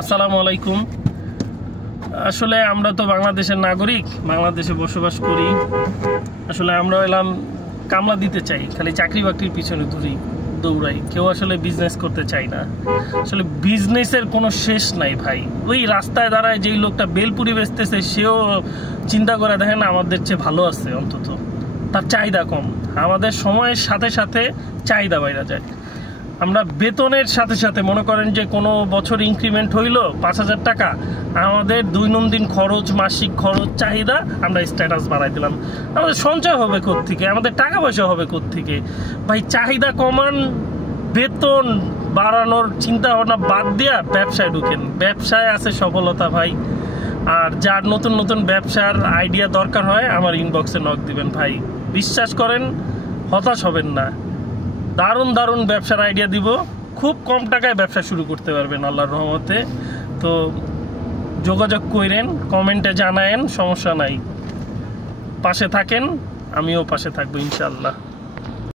আসসালামু আলাইকুম। আসলে আমরা তো বাংলাদেশের নাগরিক, বাংলাদেশে বসবাস করি। আসলে আমরা এলাম কামলা দিতে চাই, খালি চাকরি বাকরির পিছনে দৌড়াই, কেউ আসলে বিজনেস করতে চাই না। আসলে বিজনেসের কোনো শেষ নাই ভাই। ওই রাস্তায় দাঁড়ায় যেই লোকটা বেলপুরি বেচতেছে সেও চিন্তা করে দেখেন আমাদের চেয়ে ভালো আছে, অন্তত তার চাহিদা কম। আমাদের সময়ের সাথে সাথে চাহিদা বাইরে যায়। আমরা বেতনের সাথে সাথে মনে করেন যে কোনো বছর ইনক্রিমেন্ট হইলো 5,000 টাকা, আমাদের দৈনন্দিন খরচ, মাসিক খরচ, চাহিদা আমরা স্ট্যাটাস বাড়াই দিলাম। আমাদের সঞ্চয় হবে কোত্থেকে, আমাদের টাকা পয়সা হবে কোত্থেকে? ভাই চাহিদা কমান, বেতন বাড়ানোর চিন্তা ভাবনা বাদ দিয়া ব্যবসায় ঢুকেন। ব্যবসায় আছে সফলতা ভাই। আর যার নতুন নতুন ব্যবসার আইডিয়া দরকার হয় আমার ইনবক্সে নক দিবেন ভাই। বিশ্বাস করেন, হতাশ হবেন না। দারুণ দারুণ ব্যবসার আইডিয়া দিব। খুব কম টাকায় ব্যবসা শুরু করতে পারবেন আল্লাহর রহমতে। তো যোগাযোগ করেন, কমেন্টে জানায়েন, সমস্যা নাই। পাশে থাকেন, আমিও পাশে থাকবো ইনশাআল্লাহ।